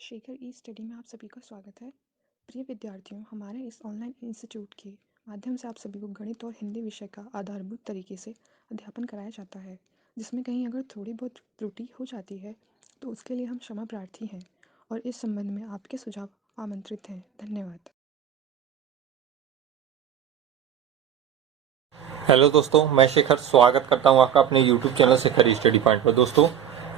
शेखर ई study में आप सभी का स्वागत है। प्रिय विद्यार्थियों, हमारे इस ऑनलाइन इंस्टीट्यूट के माध्यम से आप सभी को गणित और हिंदी विषय का आधारभूत तरीके से अध्यापन कराया जाता है, जिसमें कहीं अगर थोड़ी बहुत त्रुटि हो जाती है तो उसके लिए हम क्षमा प्रार्थी हैं और इस संबंध में आपके सुझाव आमंत्रित हैं। धन्यवाद। हेलो दोस्तों, मैं शेखर स्वागत करता हूं आपका अपने YouTube channel Shekhar study point पर। दोस्तों,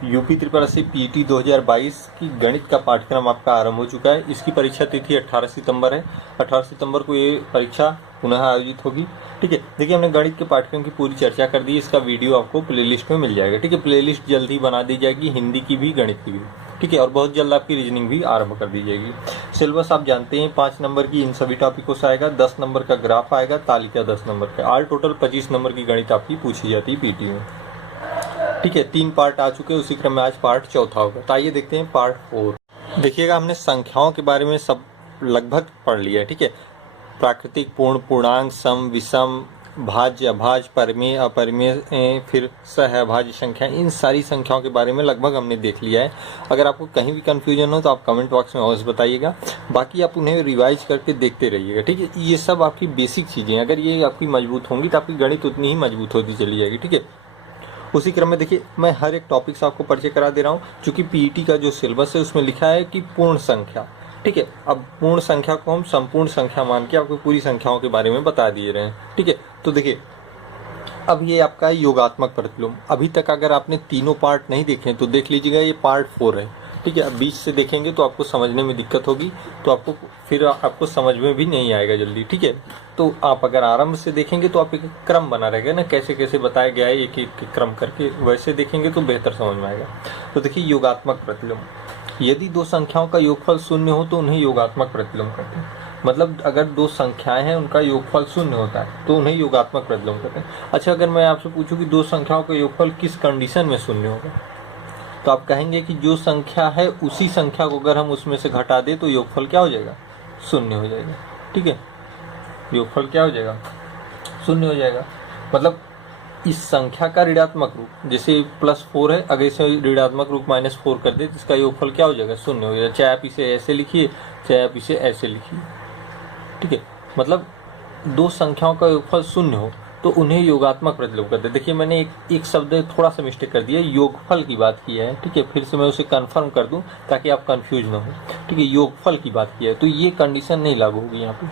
यूपी त्रिपुरा से पीटी 2022 की गणित का पाठ्यक्रम आपका आरंभ हो चुका है। इसकी परीक्षा तिथि 18 सितंबर है। 18 सितंबर को ये परीक्षा पुनः आयोजित होगी। ठीक है, देखिए हमने गणित के पाठ्यक्रम की पूरी चर्चा कर दी। इसका वीडियो आपको प्लेलिस्ट में मिल जाएगा। ठीक है, प्लेलिस्ट जल्द ही बना दी जाएगी, हिंदी की भी गणित की भी। ठीक है, और बहुत जल्द आपकी रीजनिंग भी आरंभ कर दी जाएगी। सिलेबस आप जानते हैं, 5 नंबर की इन सभी टॉपिकों से आएगा, 10 नंबर का ग्राफ आएगा, तालिका 10 नंबर का। ऑल टोटल 25 नंबर की गणित आपकी पूछी जाती है पीटी में। ठीक है, 3 पार्ट आ चुके हैं, उसी क्रम में आज पार्ट चौथा होगा। तो आइए देखते हैं पार्ट 4। देखिएगा, हमने संख्याओं के बारे में सब लगभग पढ़ लिया है। ठीक है, प्राकृतिक, पूर्ण, पूर्णांक, सम, विषम, भाज्य, अभाज्य, परिमेय, अपरिमेय, फिर सहअभाज्य संख्या, इन सारी संख्याओं के बारे में लगभग हमने देख लिया है। अगर आपको कहीं भी कंफ्यूजन हो तो आप कमेंट बॉक्स में अवश्य बताइएगा। बाकी आप उन्हें रिवाइज करके देखते रहिएगा। ठीक है, ये सब आपकी बेसिक चीज़ें, अगर ये आपकी मजबूत होंगी तो आपकी गणित उतनी ही मजबूत होती चली जाएगी। ठीक है, उसी क्रम में देखिए मैं हर एक टॉपिक से आपको परिचय करा दे रहा हूँ। चूंकि पीईटी का जो सिलेबस है उसमें लिखा है कि पूर्ण संख्या। ठीक है, अब पूर्ण संख्या को हम संपूर्ण संख्या मान के आपको पूरी संख्याओं के बारे में बता दिए रहे हैं। ठीक है, तो देखिए अब ये आपका योगात्मक प्रतिलोम। अभी तक अगर आपने तीनों पार्ट नहीं देखे तो देख लीजिएगा, ये पार्ट 4 है। ठीक है, अब बीच से देखेंगे तो आपको समझने में दिक्कत होगी, तो आपको समझ में भी नहीं आएगा जल्दी। ठीक है, तो आप अगर आरंभ से देखेंगे तो आप एक क्रम बना रहेगा ना, कैसे कैसे बताया गया है एक एक क्रम करके, वैसे देखेंगे तो बेहतर समझ में आएगा। तो देखिए योगात्मक प्रतिलोम, यदि दो संख्याओं का योगफल शून्य हो तो उन्हें योगात्मक प्रतिलोम कहते हैं। मतलब अगर दो संख्याएं हैं उनका योगफल शून्य होता है तो उन्हें योगात्मक प्रतिलोम कहते हैं। अच्छा, अगर मैं आपसे पूछूं कि दो संख्याओं का योगफल किस कंडीशन में शून्य होगा, तो आप कहेंगे कि जो संख्या है उसी संख्या को अगर हम उसमें से घटा दें तो योगफल क्या हो जाएगा, शून्य हो जाएगा। ठीक है, योगफल क्या हो जाएगा, शून्य हो जाएगा। मतलब इस संख्या का ऋणात्मक रूप, जैसे +4 है, अगर इसे ऋणात्मक रूप -4 कर दे तो इसका योगफल क्या हो जाएगा, शून्य हो जाएगा। चाहे आप इसे ऐसे लिखिए चाहे आप इसे ऐसे लिखिए। ठीक है, मतलब दो संख्याओं का योगफल शून्य हो तो उन्हें योगात्मक प्रतिलोम कहते हैं। देखिए मैंने एक शब्द थोड़ा सा मिस्टेक कर दिया, योगफल की बात की है। ठीक है, फिर से मैं उसे कंफर्म कर दूं ताकि आप कंफ्यूज ना हो। ठीक है, योगफल की बात की है तो ये कंडीशन नहीं लागू होगी यहाँ पे।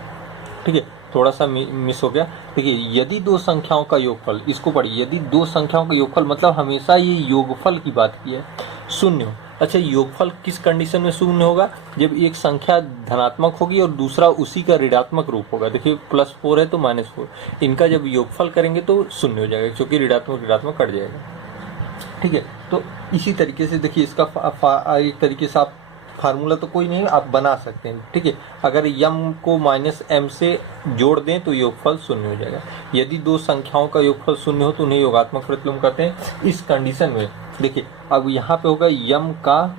ठीक है, थोड़ा सा मिस हो गया। देखिए यदि दो संख्याओं का योगफल, इसको पढ़िए, यदि दो संख्याओं का योगफल, मतलब हमेशा ये योगफल की बात की है, शून्य हो। अच्छा, योगफल किस कंडीशन में शून्य होगा, जब एक संख्या धनात्मक होगी और दूसरा उसी का ऋणात्मक रूप होगा। देखिए +4 है तो -4, इनका जब योगफल करेंगे तो शून्य हो जाएगा, क्योंकि ऋणात्मक ऋणात्मक कट जाएगा। ठीक है, तो इसी तरीके से देखिए इसका एक तरीके से आप फार्मूला तो कोई नहीं, आप बना सकते हैं। ठीक है, अगर यम को -m से जोड़ दें तो योगफल शून्य हो जाएगा। यदि दो संख्याओं का योगफल शून्य हो तो उन्हें योगात्मक प्रतिलोम कहते हैं। इस कंडीशन में देखिए अब यहाँ पे होगा यम का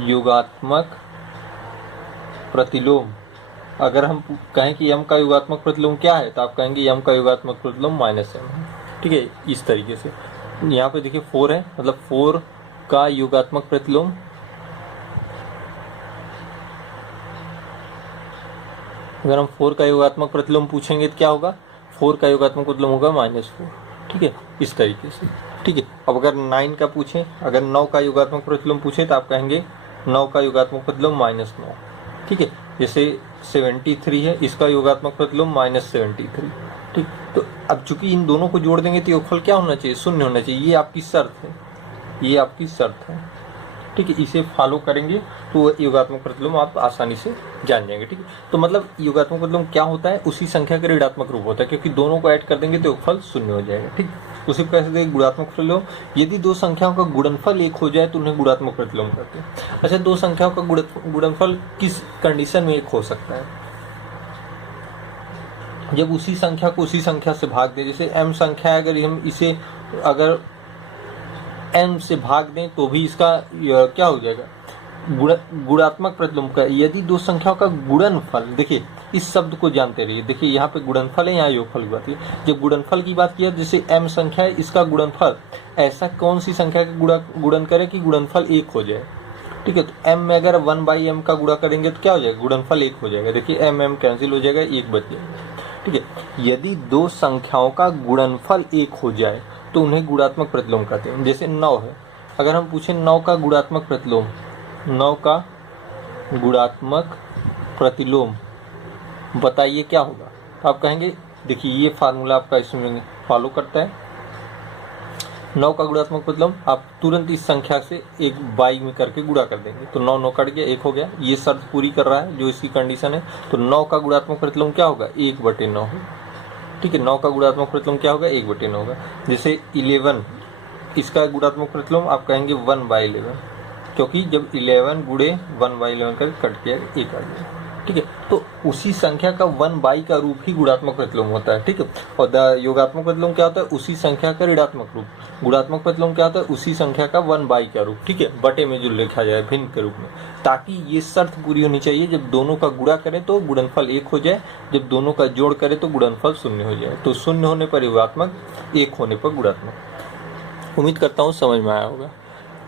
योगात्मक प्रतिलोम। अगर हम कहें कि यम का योगात्मक प्रतिलोम क्या है तो आप कहेंगे यम का योगात्मक प्रतिलोम -m है। ठीक है, इस तरीके से यहाँ पे देखिए 4 है, मतलब 4 का योगात्मक प्रतिलोम, अगर हम 4 का योगात्मक प्रतिलोम पूछेंगे तो क्या होगा, 4 का योगात्मक प्रतिलोम होगा -4। ठीक है, इस तरीके से। ठीक है, अब अगर 9 का पूछें, अगर 9 का योगात्मक प्रतिलोम पूछे तो आप कहेंगे 9 का योगात्मक प्रतिलोम -9। ठीक है, जैसे 73 है, इसका योगात्मक प्रतिलोम -73। ठीक, तो अब चूंकि इन दोनों को जोड़ देंगे तो योगफल क्या होना चाहिए, शून्य होना चाहिए। ये आपकी शर्त है, ये आपकी शर्त है। ठीक है, इसे फॉलो करेंगे तो योगात्मक प्रतिलोम आप आसानी से जान जाएंगे। ठीक है, तो मतलब योगात्मक प्रतिलोम क्या होता है, उसी संख्या का ऋणात्मक रूप होता है, क्योंकि दोनों को ऐड कर देंगे तो योगफल शून्य हो जाएगा। ठीक, उसी प्रकार से देखिए गुणात्मक प्रतिलोम, यदि दो संख्याओं का गुणनफल 1 हो जाए तो उन्हें गुणात्मक प्रतिलोम कहते हैं। अच्छा, दो संख्याओं का गुणनफल किस कंडीशन में 1 हो सकता है, जब उसी संख्या को उसी संख्या से भाग दे। जैसे m संख्या है, अगर हम इसे अगर m से भाग दें तो भी इसका क्या हो जाएगा, गुणात्मक प्रतिलोम का। यदि दो संख्याओं का गुणनफल, देखिए इस शब्द को जानते रहिए, देखिए यहाँ पे गुणनफल है, यहाँ योगफल की बात है। जब गुणनफल की बात किया, जैसे m संख्या है, इसका गुणनफल, ऐसा कौन सी संख्या का गुणन करे कि गुणनफल 1 हो जाए, ठीक है। तो m में अगर 1/m का गुणा करेंगे तो क्या हो जाएगा, गुणनफल 1 हो जाएगा। देखिए m कैंसिल हो जाएगा, 1 बच जाएगा। ठीक है। यदि दो संख्याओं का गुणनफल 1 हो जाए तो उन्हें गुणात्मक प्रतिलोम कहते हैं। जैसे 9 है, अगर हम पूछें 9 का गुणात्मक प्रतिलोम, 9 का गुणात्मक प्रतिलोम बताइए क्या होगा, तो आप कहेंगे देखिए ये फार्मूला आपका इसमें फॉलो करता है। 9 का गुणात्मक प्रतिलोम आप तुरंत इस संख्या से एक बाई में करके गुणा कर देंगे, तो 9 9 कट गया, 1 हो गया। ये शर्त पूरी कर रहा है जो इसकी कंडीशन है। तो 9 का गुणात्मक प्रतिलोम क्या होगा, 1/9 होगा। ठीक है, 9 का गुणात्मक प्रतिलोम क्या होगा, 1/9 होगा। जैसे 11, इसका गुणात्मक प्रतिलोम आप कहेंगे 1/11, क्योंकि जब 11 गुणे 1/11 कर कट किया 1 आ गया। ठीक है, तो उसी संख्या का 1/, का रूप ही गुणात्मक प्रतिलोम होता है। ठीक है, और योगात्मक प्रतिलोम क्या होता है, उसी संख्या का ऋणात्मक रूप। गुणात्मक प्रतिलोम क्या होता है, उसी संख्या का 1/, का रूप। ठीक है, बटे में जो लिखा जाए भिन्न के रूप में, ताकि ये शर्त पूरी होनी चाहिए, जब दोनों का गुणा करें तो गुणनफल 1 हो जाए, जब दोनों का जोड़ करें तो गुणनफल 0 हो जाए। तो 0 होने पर योगात्मक, 1 होने पर गुणात्मक। उम्मीद करता हूँ समझ में आया होगा।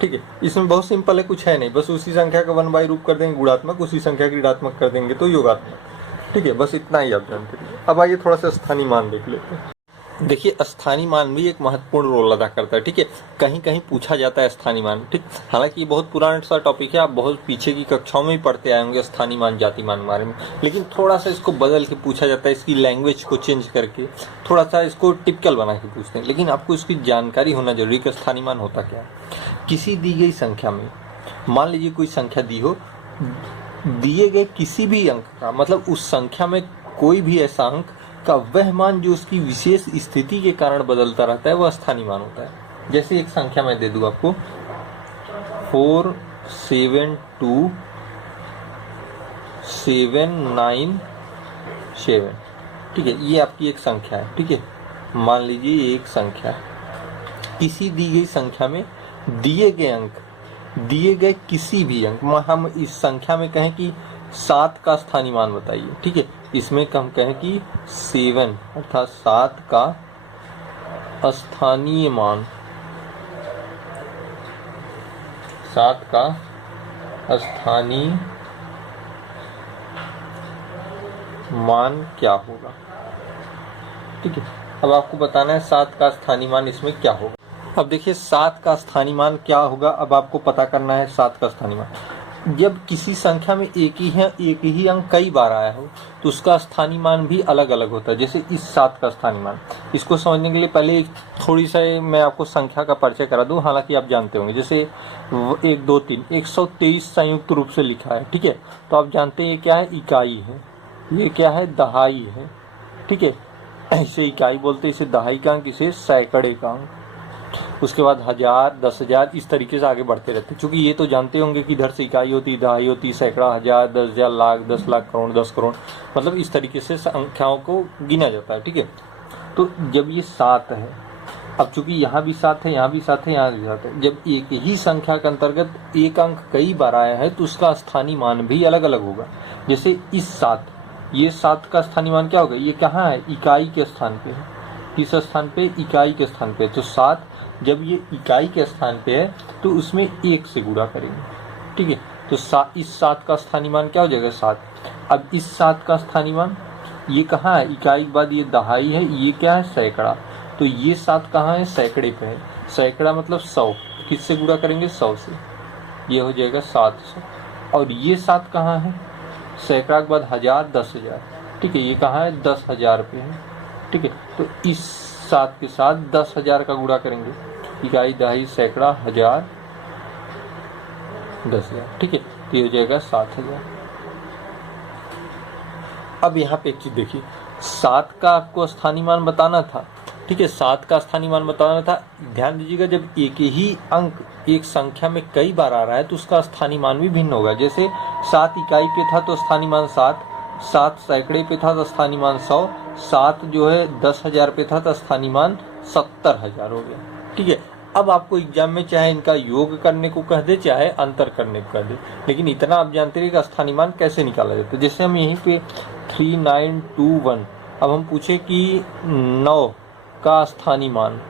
ठीक है, इसमें बहुत सिंपल है, कुछ है नहीं, बस उसी संख्या का 1/, रूप कर देंगे गुणात्मक, उसी संख्या की ऋणात्मक कर देंगे तो योगात्मक। ठीक है, बस इतना ही आप जानते हैं। अब आइए थोड़ा सा स्थानीय मान देख लेते हैं। देखिए स्थानीय मान भी एक महत्वपूर्ण रोल अदा करता है। ठीक है, कहीं कहीं पूछा जाता है स्थानीय मान। ठीक, हालांकि ये बहुत पुराना सा टॉपिक है, आप बहुत पीछे की कक्षाओं में ही पढ़ते आए होंगे स्थानीय मान, जाति मान बारे में, लेकिन थोड़ा सा इसको बदल के पूछा जाता है, इसकी लैंग्वेज को चेंज करके थोड़ा सा इसको टिपिकल बना के पूछते हैं। लेकिन आपको इसकी जानकारी होना जरूरी कि स्थानीय मान होता क्या है। किसी दी गई संख्या में, मान लीजिए कोई संख्या दी हो, दिए गए किसी भी अंक का, मतलब उस संख्या में कोई भी ऐसा अंक का वह मान जो उसकी विशेष स्थिति के कारण बदलता रहता है, वह स्थानीय मान होता है। जैसे एक संख्या मैं दे दूं आपको 472797। ठीक है, ये आपकी एक संख्या है। ठीक है, मान लीजिए एक संख्या, किसी दी गई संख्या में दिए गए अंक, दिए गए किसी भी अंक, हम इस संख्या में कहें कि 7 का स्थानीय मान बताइए। ठीक है, इसमें हम कहें कि 7 अर्थात 7 का स्थानीय मान, 7 का स्थानीय मान क्या होगा। ठीक है, अब आपको बताना है 7 का स्थानीय मान इसमें क्या होगा। अब देखिए 7 का स्थानीय मान क्या होगा, अब आपको पता करना है 7 का स्थानीय मान। जब किसी संख्या में एक ही अंक कई बार आया हो तो उसका स्थानीय मान भी अलग अलग होता है। जैसे इस 7 का स्थानीय मान, इसको समझने के लिए पहले थोड़ी सा मैं आपको संख्या का परिचय करा दूं, हालांकि आप जानते होंगे। जैसे 1 2 3 123 संयुक्त रूप से लिखा है। ठीक है, तो आप जानते हैं ये क्या है, इकाई है, ये क्या है, दहाई है। ठीक है, इसे इकाई बोलते हैं, इसे दहाई का अंक, इसे सैकड़े का अंक। उसके बाद 1000, 10,000, इस तरीके से आगे बढ़ते रहते हैं। क्योंकि ये तो जानते होंगे कि इधर से इकाई होती, दहाई होती, सैकड़ा, 1000, 10,000, लाख, 10 लाख, करोड़, 10 करोड़, मतलब इस तरीके से संख्याओं को गिना जाता है। ठीक है, तो जब ये 7 है, अब चूंकि यहाँ भी 7 है, यहाँ भी 7 है, यहाँ भी 7 है, जब एक ही संख्या के अंतर्गत एक अंक कई बार आया है तो उसका स्थानीय मान भी अलग अलग होगा। जैसे इस 7, ये 7 का स्थानीय मान क्या होगा, ये कहाँ है, इकाई के स्थान पे है, इस स्थान पे इकाई के स्थान पे। तो 7 जब ये इकाई के स्थान पे है तो उसमें 1 से गुणा करेंगे। ठीक है, तो इस 7 का स्थानीय मान क्या हो जाएगा, 7। अब इस 7 का स्थानीय मान, ये कहाँ है, इकाई के बाद ये दहाई है, ये क्या है, सैकड़ा। तो ये 7 कहाँ है, सैकड़े पे है। सैकड़ा मतलब 100, किससे गुणा करेंगे, 100 से, ये हो जाएगा 700। और ये 7 कहाँ है, सैकड़ा के बाद 1000, 10,000। ठीक है, ये कहाँ है, 10,000 पे है। ठीक है, तो इस 7 के साथ 10,000 का गुणा करेंगे, इकाई, दहाई, सैकड़ा, 1000, 10,000। ठीक है, तो ये हो जाएगा 7,000। अब यहाँ पे एक चीज देखिए, 7 का आपको स्थानीय मान बताना था। ठीक है, 7 का स्थानीय मान बताना था। ध्यान दीजिएगा, जब एक ही अंक एक संख्या में कई बार आ रहा है तो उसका स्थानीय मान भी भिन्न होगा। जैसे 7 इकाई पे था तो स्थानीय मान 7, 7 सैकड़े पे था तो स्थानीय मान 100, 7 जो है 10,000 पे था तो स्थानीय मान 70,000 हो गया। ठीक है, अब आपको एग्जाम में चाहे इनका योग करने को कह दे, चाहे अंतर करने को कह दे, लेकिन इतना आप जानते रहिए कि स्थानीय मान कैसे निकाला जाता है। जैसे हम यहीं पे 3921, अब हम पूछे कि 9 का स्थानीय मान,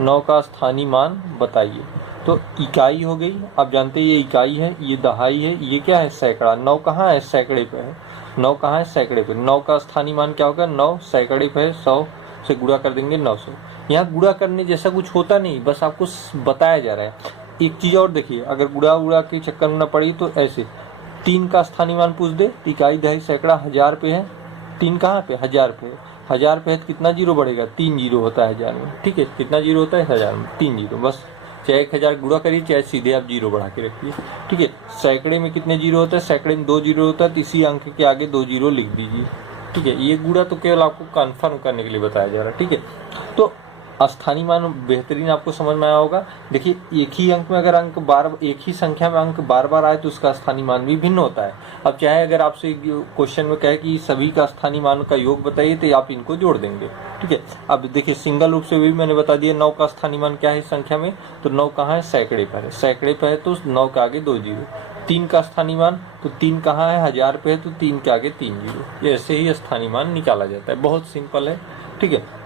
9 का स्थानीय मान बताइए, तो इकाई हो गई, आप जानते हैं ये इकाई है, ये दहाई है, ये क्या है सैकड़ा। 9 कहाँ है सैकड़े पे है, 9 कहाँ है सैकड़े पे। 9 का स्थानीय मान क्या होगा 9, सैकड़े पे है 100 से गुणा कर देंगे 900। यहाँ गुणा करने जैसा कुछ होता नहीं, बस आपको बताया जा रहा है। एक चीज और देखिए, अगर गुणा उड़ा के चक्कर में न पड़ी तो ऐसे 3 का स्थानीय मान पूछ दे, इकाई दहाई सैकड़ा 1000 पे है, 3 कहाँ पे 1000 पे, 1000 पे है तो कितना जीरो बढ़ेगा 3 जीरो होता है 1000 में, ठीक है। कितना जीरो होता है 1000 में 3 जीरो, बस चाहे 1000 गुणा करिए चाहे सीधे आप जीरो बढ़ा के रखिए, ठीक है। सैकड़े में कितने जीरो होता है, सैकड़े में 2 जीरो होता है, तो इसी अंक के आगे 2 जीरो लिख दीजिए, ठीक है। ये गुणा तो केवल आपको कन्फर्म करने के लिए बताया जा रहा है, ठीक है। तो स्थानीय मान बेहतरीन आपको समझ में आया होगा। देखिए एक ही अंक में अगर अंक बार एक ही संख्या में अंक बार बार आए तो उसका स्थानीय मान भी भिन्न होता है। अब चाहे अगर आपसे क्वेश्चन में कहे कि सभी का स्थानीय मान का योग बताइए तो आप इनको जोड़ देंगे, ठीक है। अब देखिए सिंगल रूप से भी मैंने बता दिया 9 का स्थानीय मान क्या है संख्या में, तो 9 कहाँ है सैकड़े पर है, सैकड़े पर है तो 9 के आगे 2 जीरो। 3 का स्थानीय मान, तो 3 कहाँ है 1000 पे है तो 3 के आगे 3 जीरो। ऐसे ही स्थानीय मान निकाला जाता है, बहुत सिंपल है, ठीक है।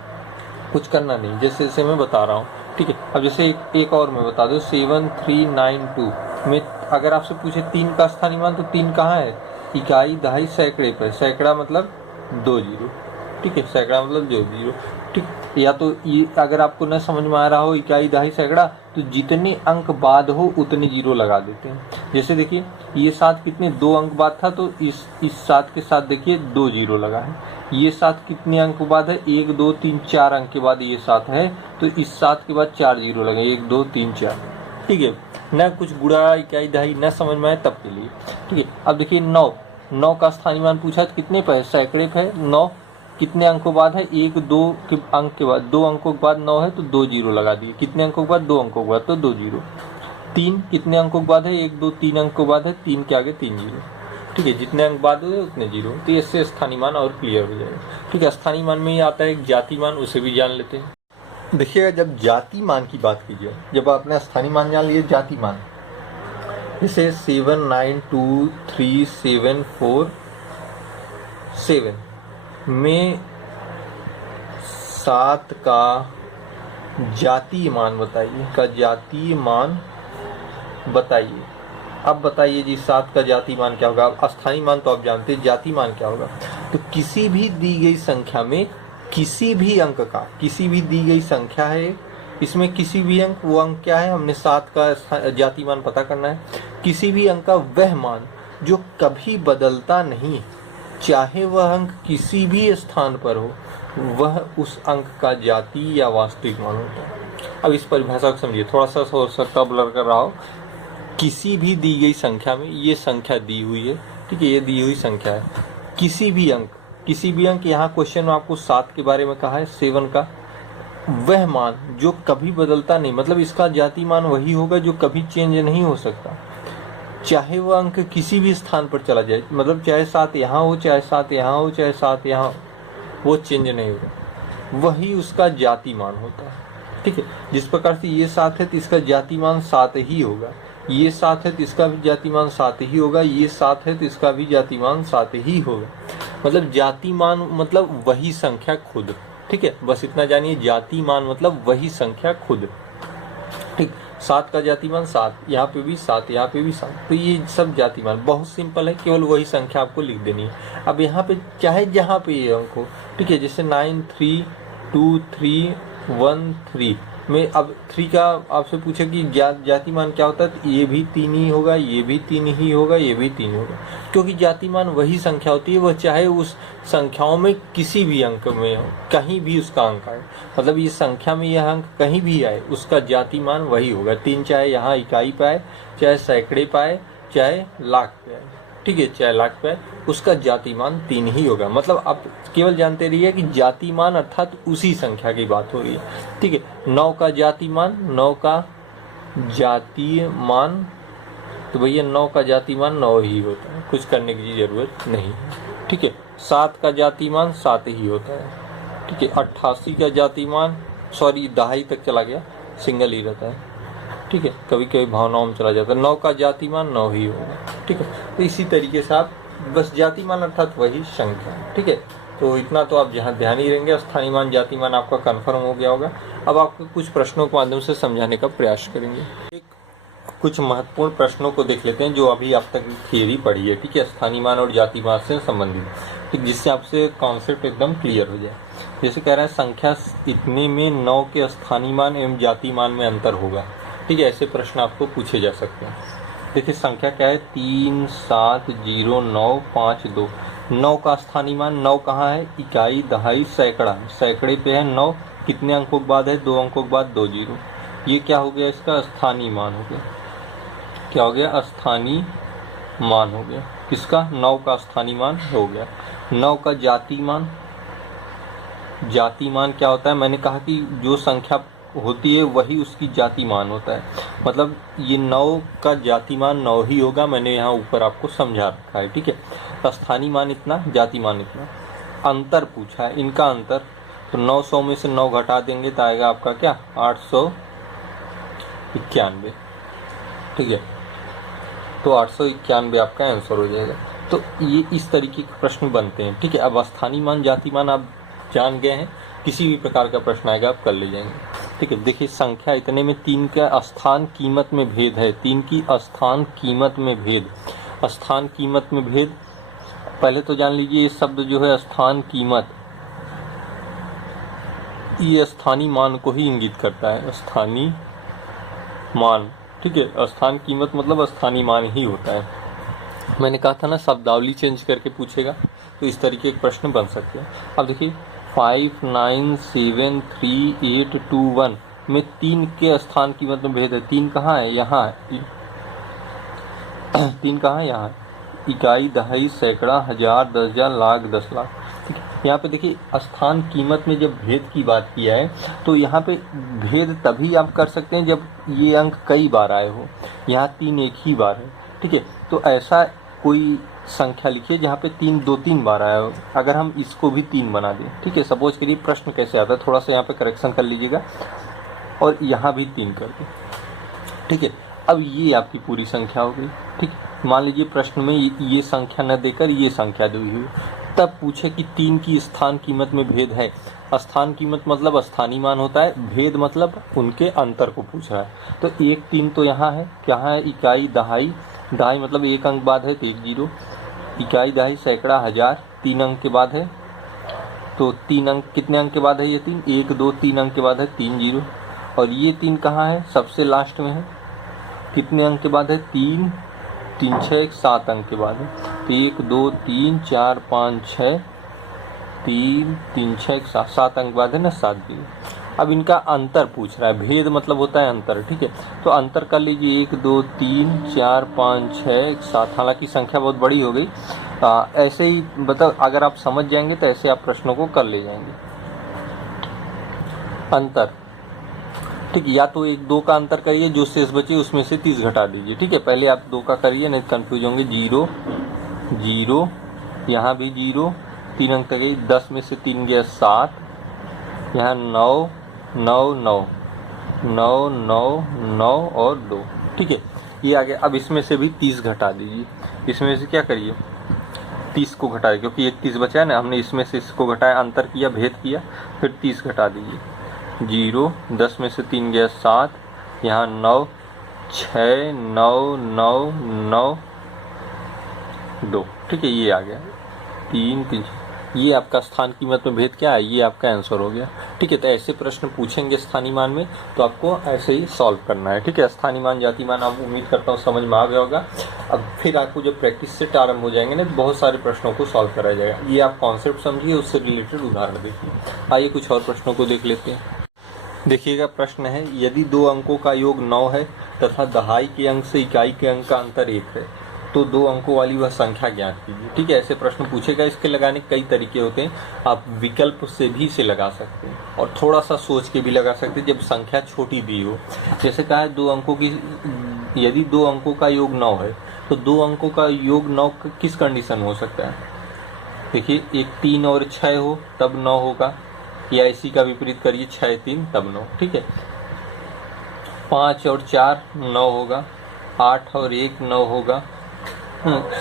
कुछ करना नहीं, जैसे जैसे मैं बता रहा हूँ, ठीक है। अब जैसे एक और मैं बता दूँ 7392 में अगर आपसे पूछे 3 का स्थानीय मान, तो 3 कहाँ है इकाई दहाई सैकड़े पर, सैकड़ा मतलब 2 जीरो, ठीक है। सैकड़ा मतलब 2 जीरो, ठीक। या तो ये अगर आपको न समझ में आ रहा हो इकाई दहाई सैकड़ा, तो जितने अंक बाद हो उतने जीरो लगा देते हैं। जैसे देखिए ये 7 कितने 2 अंक बाद था, तो इस 7 के साथ देखिए 2 जीरो लगा है। ये 7 कितने अंक बाद है 1 2 3 4 अंक के बाद ये 7 है, तो इस 7 के बाद 4 जीरो लगे 1 2 3 4, ठीक है। न कुछ गुणा इकाई दहाई न समझ में आए तब के लिए, ठीक है। अब देखिए 9 का स्थानीय मान पूछा तो कितने पे है सैकड़े पे है। 9 कितने अंकों बाद है 1 2 के अंक के बाद 2 अंकों के बाद 9 है तो 2 जीरो लगा दिए। कितने अंकों के बाद 2 अंकों के बाद तो 2 जीरो। 3 कितने अंकों के बाद है 1 2 3 अंकों के बाद है, 3 के आगे 3 जीरो, ठीक है। जितने अंक बाद हुए उतने जीरो, तो इससे स्थानीय मान और क्लियर हो जाएगा, ठीक है। स्थानीय मान में ही आता है एक जाति मान, उसे भी जान लेते हैं। देखिएगा जब जाति मान की बात कीजिए, जब आपने स्थानीय मान जान लिए जाति मान, जैसे 79234747 में 7 का जातीय मान बताइए, का जातीय मान बताइए। अब बताइए जी 7 का जातीय मान क्या होगा। स्थानीय मान तो आप जानते हैं, जातीय मान क्या होगा। तो किसी भी दी गई संख्या में किसी भी अंक का, किसी भी दी गई संख्या है इसमें किसी भी अंक, वो अंक क्या है हमने 7 का जातीय मान पता करना है। किसी भी अंक का वह मान जो कभी बदलता नहीं, चाहे वह अंक किसी भी स्थान पर हो, वह उस अंक का जातीय या वास्तविक मान होता है। अब इस परिभाषा को समझिए, थोड़ा सा हो सकता ब्लर कर रहा हो। किसी भी दी गई संख्या में, ये संख्या दी हुई है, ठीक है, ये दी हुई संख्या है। किसी भी अंक, किसी भी अंक, यहाँ क्वेश्चन में आपको 7 के बारे में कहा है, 7 का वह मान जो कभी बदलता नहीं, मतलब इसका जातीय मान वही होगा जो कभी चेंज नहीं हो सकता, चाहे वह अंक किसी भी स्थान पर चला जाए, मतलब चाहे 7 यहाँ हो, चाहे 7 यहाँ हो, चाहे 7 यहाँ हो, वो चेंज नहीं होगा, वही उसका जातीय मान होता है, ठीक है। जिस प्रकार से ये 7 है तो इसका जातीय मान 7 ही होगा, ये 7 है तो इसका भी जातीय मान 7 ही होगा, ये 7 है तो इसका भी जातीय मान 7 ही होगा। मतलब जातीय मान मतलब वही संख्या खुद, ठीक है। बस इतना जानिए, जातीय मान मतलब वही संख्या खुद, ठीक। 7 का जातीय मान 7, यहाँ पे भी 7, यहाँ पे भी 7, तो ये सब जातीय मान बहुत सिंपल है, केवल वही संख्या आपको लिख देनी है। अब यहाँ पे चाहे जहाँ पे ये अंक हो, ठीक है, जैसे 932313 में अब 3 का आपसे पूछे कि जातीय मान क्या होता है, तो ये भी 3 ही होगा, ये भी 3 ही होगा, ये भी 3 होगा, क्योंकि जातीय मान वही संख्या होती है, वह चाहे उस संख्याओं में किसी भी अंक में हो, कहीं भी उसका अंक आए, मतलब ये संख्या में यह अंक कहीं भी आए, उसका जातीय मान वही होगा। 3 चाहे यहाँ इकाई पे आए, चाहे सैकड़े पे आए, चाहे लाख पे आए, ठीक है, चाहे लाख पे आए, उसका जातीय मान 3 ही होगा। मतलब आप केवल जानते रहिए कि जातीय मान अर्थात उसी संख्या की बात हो रही है, ठीक है। 9 का जातीय मान, 9 का जातीय मान, तो भैया 9 का जातीय मान 9 ही होता है, कुछ करने की जरूरत नहीं, ठीक है। 7 का जातीय मान 7 ही होता है, ठीक है। 88 का जातीय मान, सॉरी दहाई तक चला गया, सिंगल ही रहता है, ठीक है, कभी कभी भावनाओं में चला जाता है। 9 का जातीय मान 9 ही होगा, ठीक है। तो इसी तरीके से आप बस जातीय मान अर्थात वही संख्या, ठीक है। तो इतना तो आप जहाँ ध्यान ही रहेंगे, स्थानीय मान जातीय मान आपका कन्फर्म हो गया होगा। अब आपको कुछ प्रश्नों के माध्यम से समझाने का प्रयास करेंगे। कुछ महत्वपूर्ण प्रश्नों को देख लेते हैं जो अभी आप तक थियरी पढ़ी है, ठीक है, स्थानीय मान और जाति मान से संबंधित, ठीक, जिससे आपसे कॉन्सेप्ट एकदम क्लियर हो जाए। जैसे कह रहा है संख्या इतने में 9 के स्थानीय मान एवं जाति मान में अंतर होगा, ठीक है, ऐसे प्रश्न आपको पूछे जा सकते हैं। देखिए संख्या क्या है, 3 7 0 9 5 2। 9 का स्थानीय मान, 9 कहाँ है, इकाई दहाई सैकड़ा, सैकड़े पे है 9, कितने अंकों के बाद है, 2 अंकों के बाद 2 जीरो। ये क्या हो गया, इसका स्थानीय मान हो गया। क्या हो गया, स्थानीय मान हो गया। किसका, 9 का स्थानीय मान हो गया। 9 का जाति मान, जाति मान क्या होता है, मैंने कहा कि जो संख्या होती है वही उसकी जाति मान होता है, मतलब ये 9 का जाति मान 9 ही होगा, मैंने यहाँ ऊपर आपको समझा रखा है, ठीक है। तो स्थानीय मान इतना, जाति मान इतना। अंतर पूछा है, इनका अंतर, तो 900 में से 9 घटा देंगे तो आएगा आपका क्या, 891, ठीक है। तो 891 आपका आंसर हो जाएगा। तो ये इस तरीके के प्रश्न बनते हैं, ठीक है। अब स्थानीय मान जाति मान आप जान गए हैं, किसी भी प्रकार का प्रश्न आएगा आप कर ले जाएंगे, ठीक है। देखिए संख्या इतने में 3 का स्थान कीमत में भेद है, 3 की स्थान कीमत में भेद, स्थान कीमत में भेद, पहले तो जान लीजिए ये शब्द जो है स्थान कीमत, ये स्थानीय मान को ही इंगित करता है, स्थानीय मान, ठीक है। स्थान कीमत मतलब स्थानीय मान ही होता है। मैंने कहा था ना शब्दावली चेंज करके पूछेगा, तो इस तरीके के प्रश्न बन सकते हैं। अब देखिए 5 9 7 3 8 2 1 में 3 के स्थान कीमत में भेद है। 3 कहाँ है, यहाँ है। 3 कहाँ है, यहाँ है। इकाई दहाई सैकड़ा हजार 10,000 लाख 10 लाख, ठीक है। यहाँ पे देखिए स्थान कीमत में जब भेद की बात किया है तो यहाँ पे भेद तभी आप कर सकते हैं जब ये अंक कई बार आए हो। यहाँ 3 एक ही बार है, ठीक है। तो ऐसा कोई संख्या लिखिए जहाँ पे 3 2-3 बार आया हो। अगर हम इसको भी 3 बना दें, ठीक है, सपोज करिए, प्रश्न कैसे आता है थोड़ा सा यहाँ पे करेक्शन कर लीजिएगा, और यहाँ भी 3 कर दें, ठीक है। अब ये आपकी पूरी संख्या हो गई, ठीक। मान लीजिए प्रश्न में ये संख्या न देकर ये संख्या दी हुई, तब पूछे कि 3 की स्थान कीमत में भेद है। स्थान कीमत मतलब स्थानीय मान होता है, भेद मतलब उनके अंतर को पूछ रहा है। तो 1 3 तो यहाँ है, क्या है, इकाई दहाई, दहाई मतलब 1 अंक बाद है तो 1 जीरो, इकाई दहाई सैकड़ा हजार 3 अंक के बाद है, तो 3 अंक, कितने अंक के बाद है ये 3, 1 2 3 अंक के बाद है 3 जीरो। और ये 3 कहाँ है, सबसे लास्ट में है, कितने अंक के बाद है, 3 3 6 7 अंक के बाद है, तो 1 2 3 4 5 6 3 3 6 7 7 अंक बाद है ना, 7 जीरो। अब इनका अंतर पूछ रहा है, भेद मतलब होता है अंतर, ठीक है। तो अंतर कर लीजिए, 1 2 3 4 5 6 7, हालांकि संख्या बहुत बड़ी हो गई, ऐसे ही मतलब अगर आप समझ जाएंगे तो ऐसे आप प्रश्नों को कर ले जाएंगे। अंतर, ठीक, या तो 1 2 का अंतर करिए, जो शेष बचे उसमें से 30 घटा दीजिए, ठीक है। पहले आप 2 का करिए, नहीं कंफ्यूज होंगे। 0 0, यहाँ भी 0, 3 अंक तक गई, 10 में से 3 गया 7, यहाँ 9 9 9 9 9 9 और 2, ठीक है, ये आ गया। अब इसमें से भी 30 घटा दीजिए, इसमें से क्या करिए, 30 को घटाए, क्योंकि एक 30 बचा है ना, हमने इसमें से इसको घटाया, अंतर किया, भेद किया, फिर 30 घटा दीजिए। 0 10 में से 3 गया 7, यहाँ 9 6 9 9 9 2, ठीक है, ये आ गया 3 3, ये आपका स्थान कीमत में भेद क्या है, ये आपका आंसर हो गया, ठीक है। तो ऐसे प्रश्न पूछेंगे स्थानीय मान में, तो आपको ऐसे ही सॉल्व करना है, ठीक है। स्थानीय मान जाति मान आप उम्मीद करता हूँ समझ में आ गया होगा। अब फिर आपको जब प्रैक्टिस सेट आरंभ हो जाएंगे ना, बहुत सारे प्रश्नों को सॉल्व कराया जाएगा। ये आप कॉन्सेप्ट समझिए, उससे रिलेटेड उदाहरण देखिए। आइए कुछ और प्रश्नों को देख लेते हैं। देखिएगा प्रश्न है, यदि 2 अंकों का योग 9 है तथा दहाई के अंक से इकाई के अंक का अंतर 1 है, तो 2 अंकों वाली वह संख्या ज्ञात कीजिए, ठीक है। ऐसे प्रश्न पूछेगा, इसके लगाने के कई तरीके होते हैं, आप विकल्प से भी इसे लगा सकते हैं और थोड़ा सा सोच के भी लगा सकते हैं जब संख्या छोटी दी हो। जैसे कहा है 2 अंकों की, यदि 2 अंकों का योग 9 है तो 2 अंकों का योग 9 किस कंडीशन में हो सकता है। देखिए, एक 3 और 6 हो तब 9 होगा, या इसी का विपरीत करिए, 6 3 तब 9, ठीक है। 5 और 4 9 होगा, 8 और 1 9 होगा,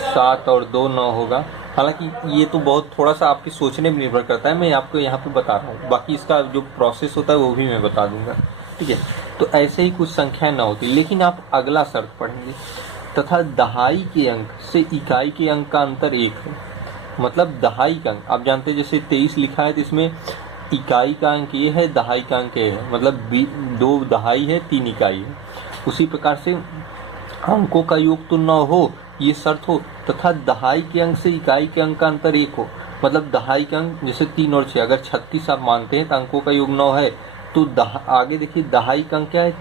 7 और 2 9 होगा, हालांकि ये तो बहुत थोड़ा सा आपके सोचने में निर्भर करता है, मैं आपको यहाँ पे बता रहा हूँ, बाकी इसका जो प्रोसेस होता है वो भी मैं बता दूंगा, ठीक है। तो ऐसे ही कुछ संख्याएं ना होती, लेकिन आप अगला शर्त पढ़ेंगे, तथा दहाई के अंक से इकाई के अंक का अंतर 1 है। मतलब दहाई का अंक आप जानते हैं, जैसे 23 लिखा है तो इसमें इकाई का अंक ये है, दहाई का अंक ये है, मतलब 2 दहाई है 3 इकाई है। उसी प्रकार से अंकों का योग तो 9 हो, ये शर्त हो, तथा दहाई के अंक से इकाई के अंक का अंतर 1 हो। मतलब दहाई के अंक जैसे 3 और 6, अगर 36 आप मानते हैं तो अंकों का योग 9 है, तो आगे देखिए दहाई का अंक क्या है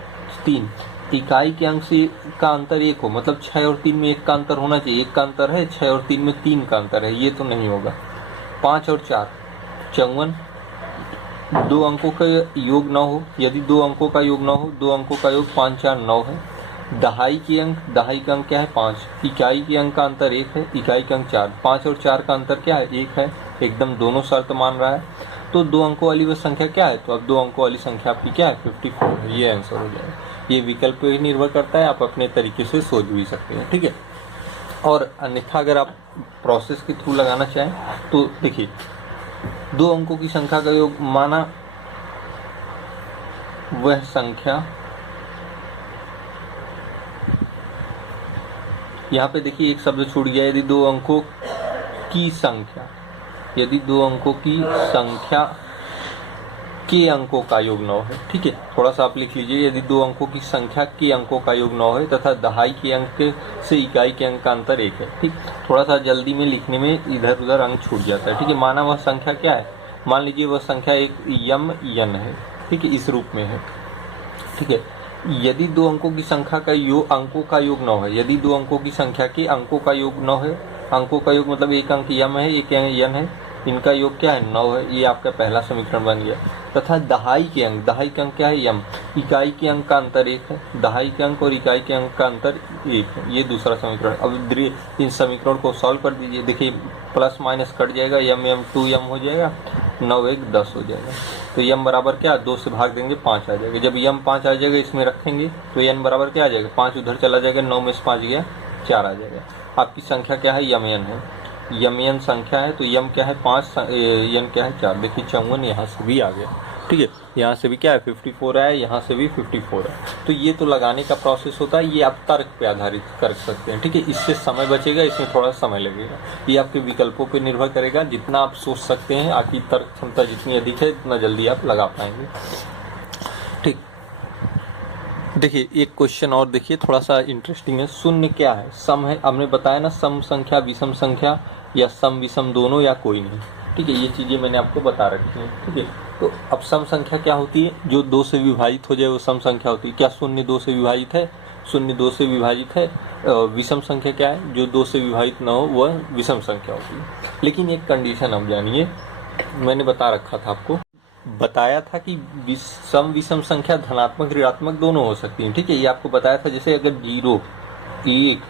3, इकाई के अंक से का अंतर 1 हो, मतलब 6 और 3 में 1 का अंतर होना चाहिए, 1 का अंतर है, 6 और 3 में 3 का अंतर है, ये तो नहीं होगा। 5 और 4 54, 2 अंकों का योग 9 हो, यदि 2 अंकों का योग 9 हो, 2 अंकों का योग 5 4 9 है। दहाई का अंक क्या है 5, इकाई के अंक का अंतर 1 है, इकाई का अंक 4, 5 और 4 का अंतर क्या है 1 है, एकदम दोनों शर्त मान रहा है। तो 2 अंकों वाली वह संख्या क्या है, तो अब 2 अंकों वाली संख्या आपकी क्या है 54 है, ये आंसर हो जाएगा। ये विकल्प पे ही निर्भर करता है, आप अपने तरीके से सोच भी सकते हैं, ठीक है। और अन्यथा अगर आप प्रोसेस के थ्रू लगाना चाहें तो देखिए 2 अंकों की संख्या का योग माना वह संख्या, यहाँ पे देखिए एक शब्द छूट गया, यदि 2 अंकों की संख्या, यदि 2 अंकों की संख्या के अंकों का योग 9 है, ठीक है। थोड़ा सा आप लिख लीजिए, यदि 2 अंकों की संख्या के अंकों का योग 9 है तथा दहाई के अंक से इकाई के अंक का अंतर 1 है, ठीक। थोड़ा सा जल्दी में लिखने में इधर उधर अंक छूट जाता है, ठीक है। माना वह संख्या क्या है, मान लीजिए वह संख्या एक यम यन है, ठीक है, इस रूप में है, ठीक है। यदि 2 अंकों की संख्या का योग अंकों का योग 9 है, यदि 2 अंकों की संख्या के अंकों का योग 9 है, अंकों का योग मतलब एक अंक यम है, एक यन है, इनका योग क्या है 9 है, ये आपका पहला समीकरण बन गया। तथा दहाई के अंक क्या है यम, इकाई के अंक का अंतर 1 है, दहाई के अंक और इकाई के अंक का अंतर 1 है, ये दूसरा समीकरण। अब इन समीकरण को सॉल्व कर दीजिए, देखिए प्लस माइनस कट जाएगा, यम 2 यम हो जाएगा, 9 1 10 हो जाएगा। तो यम बराबर क्या, 2 से भाग देंगे 5 आ जाएगा। जब यम 5 आ जाएगा इसमें रखेंगे तो यन बराबर क्या आ जाएगा, 5 उधर चला जाएगा, 9 में से 5 गया 4 आ जाएगा। आपकी संख्या क्या है यम यन है, यम यन संख्या है, तो यम क्या है 5, यन क्या है 4। देखिए 54 यहाँ से भी आ गया, ठीक है, यहाँ से भी क्या है 54 है, यहाँ से भी 54 है। तो ये तो लगाने का प्रोसेस होता है, ये आप तर्क पे आधारित कर सकते हैं, ठीक है। इससे समय बचेगा, इसमें थोड़ा समय लगेगा, ये आपके विकल्पों पे निर्भर करेगा। जितना आप सोच सकते हैं, आपकी तर्क क्षमता जितनी अधिक है उतना जल्दी आप लगा पाएंगे, ठीक। देखिए एक क्वेश्चन और देखिए, थोड़ा सा इंटरेस्टिंग है। शून्य क्या है, सम है, हमने बताया ना, सम संख्या विषम संख्या या सम विषम दोनों या कोई नहीं, ठीक है। ये चीजें मैंने आपको बता रखी हैं, ठीक है। तो अब सम संख्या क्या होती है, जो 2 से विभाजित हो जाए वो सम संख्या होती है। क्या शून्य 2 से विभाजित है, शून्य 2 से विभाजित है। विषम संख्या क्या है, जो 2 से विभाजित न हो वह विषम संख्या होती है। लेकिन एक कंडीशन अब जानिए, मैंने बता रखा था आपको, बताया था कि सम विषम संख्या धनात्मक ऋणात्मक दोनों हो सकती है, ठीक है। ये आपको बताया था, जैसे अगर 0 1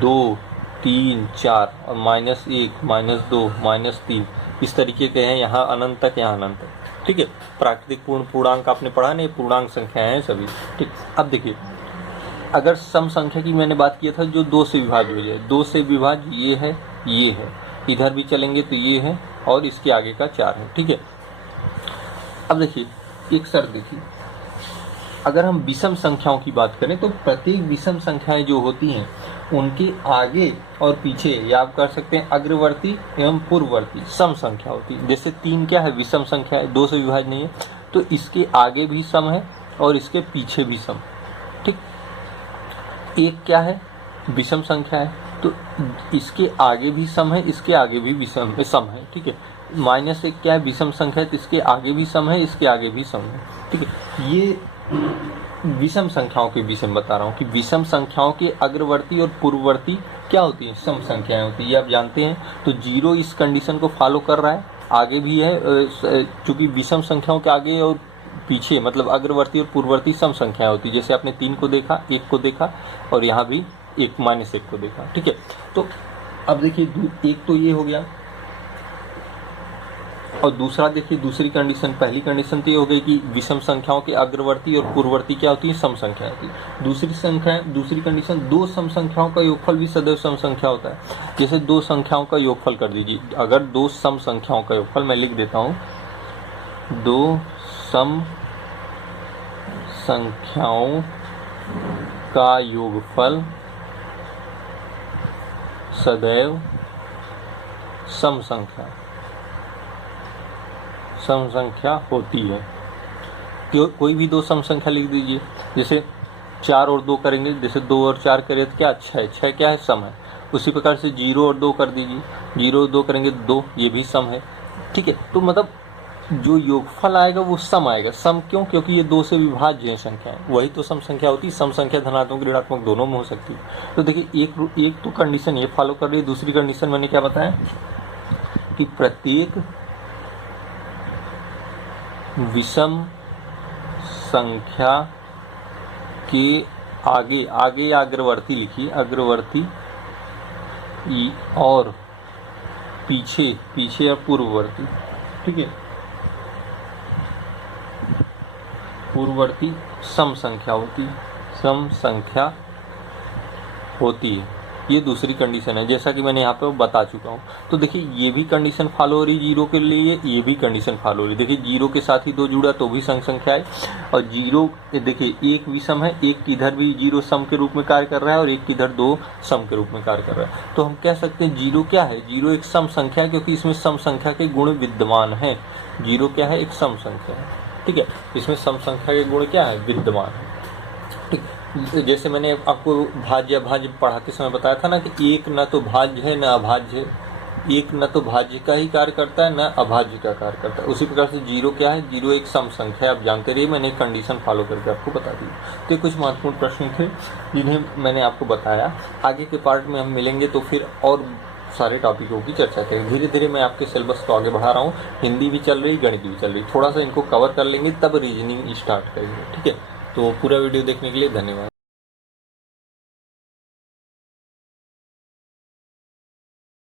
2 3 4 और -1 -2 -3 इस तरीके के हैं, यहाँ अनंत तक, यहाँ अनंत तक, ठीक है। प्राकृतिक पूर्णांक आपने पढ़ा नहीं, पूर्णांक संख्याएं हैं सभी, ठीक। अब देखिए अगर सम संख्या की मैंने बात किया था, जो 2 से विभाज्य हो जाए, 2 से विभाज्य ये है, इधर भी चलेंगे तो ये है, और इसके आगे का 4 है, ठीक है। अब देखिए एक शर्त देखिए, अगर हम विषम संख्याओं की बात करें तो प्रत्येक विषम संख्याएं जो होती हैं उनके आगे और पीछे, या आप कर सकते हैं अग्रवर्ती एवं पूर्ववर्ती सम संख्या होती है। जैसे 3 क्या है विषम संख्या है, 2 से विभाज्य नहीं है, तो इसके आगे भी सम है और इसके पीछे भी सम, ठीक। 1 क्या है विषम संख्या है, तो इसके आगे भी सम है, इसके आगे भी सम है, ठीक है। -1 क्या है विषम संख्या है, तो इसके आगे भी सम है, इसके आगे भी सम है, ठीक है। ये विषम संख्याओं के विषय में बता रहा हूँ कि विषम संख्याओं के अग्रवर्ती और पूर्ववर्ती क्या होती है, सम संख्याएं होती है, ये आप जानते हैं। तो 0 इस कंडीशन को फॉलो कर रहा है, आगे भी है, चूंकि विषम संख्याओं के आगे और पीछे मतलब अग्रवर्ती और पूर्ववर्ती सम संख्याएं होती है। जैसे आपने 3 को देखा, 1 को देखा, और यहाँ भी 1 -1 को देखा, ठीक है। तो अब देखिए एक तो ये हो गया, और दूसरा देखिए, दूसरी कंडीशन, पहली कंडीशन तो ये हो गई कि विषम संख्याओं के अग्रवर्ती और पूर्ववर्ती क्या होती है, सम संख्या होती है। दूसरी कंडीशन, दो सम संख्याओं का योगफल भी सदैव सम संख्या होता है। जैसे दो संख्याओं का योगफल कर दीजिए, अगर दो सम संख्याओं का योगफल, मैं लिख देता हूं, दो सम संख्याओं का योगफल सदैव सम संख्या होती है। तो कोई भी दो सम संख्या लिख दीजिए, जैसे 4 और 2 करेंगे, जैसे 2 और 4 करें तो क्या 6, 6 क्या है, सम है। उसी प्रकार से 0 और 2 कर दीजिए, 0 और 2 करेंगे 2, ये भी सम है। ठीक है, तो मतलब जो योगफल आएगा वो सम आएगा। सम क्यों? क्योंकि ये 2 से विभाज्य है संख्या, वही तो सम संख्या होती है। सम संख्या धनात्मक ऋणात्मक दोनों में हो सकती है। तो देखिए, एक तो कंडीशन ये फॉलो कर रही है। दूसरी कंडीशन मैंने क्या बताया कि प्रत्येक विषम संख्या के आगे अग्रवर्ती लिखिए, अग्रवर्ती और पीछे या पूर्ववर्ती, ठीक है, पूर्ववर्ती सम संख्या होती है। ये दूसरी कंडीशन है, जैसा कि मैंने यहाँ पे बता चुका हूँ। तो देखिए, ये भी कंडीशन फॉलो हो रही जीरो के लिए, ये भी कंडीशन फॉलो हो रही। देखिए, जीरो के साथ ही 2 जुड़ा तो भी सम संख्या है, और जीरो देखिए एक विषम है, एक इधर भी जीरो सम के रूप में कार्य कर रहा है और एक इधर 2 सम के रूप में कार्य कर रहा है। तो हम कह सकते हैं जीरो क्या है, जीरो एक सम संख्या है, क्योंकि इसमें सम संख्या के गुण विद्यमान है। जीरो क्या है, एक सम संख्या है, ठीक है, इसमें सम संख्या के गुण क्या है, विद्यमान है। ठीक, जैसे मैंने आपको भाज्य अभाज्य पढ़ाते समय बताया था ना कि एक न तो भाज्य है न अभाज्य है, एक न तो भाज्य का ही कार्य करता है न अभाज्य का कार्य करता है। उसी प्रकार से जीरो क्या है, जीरो एक सम संख्या है। आप जानते रहिए, मैंने एक कंडीशन फॉलो करके आपको बता दी। तो कुछ महत्वपूर्ण प्रश्न थे जिन्हें मैंने आपको बताया। आगे के पार्ट में हम मिलेंगे तो फिर और सारे टॉपिकों की चर्चा करेंगे। धीरे धीरे मैं आपके सिलेबस को आगे बढ़ा रहा हूँ। हिंदी भी चल रही, गणित भी चल रही, थोड़ा सा इनको कवर कर लेंगे तब रीजनिंग स्टार्ट करेंगे। ठीक है, तो पूरा वीडियो देखने के लिए धन्यवाद।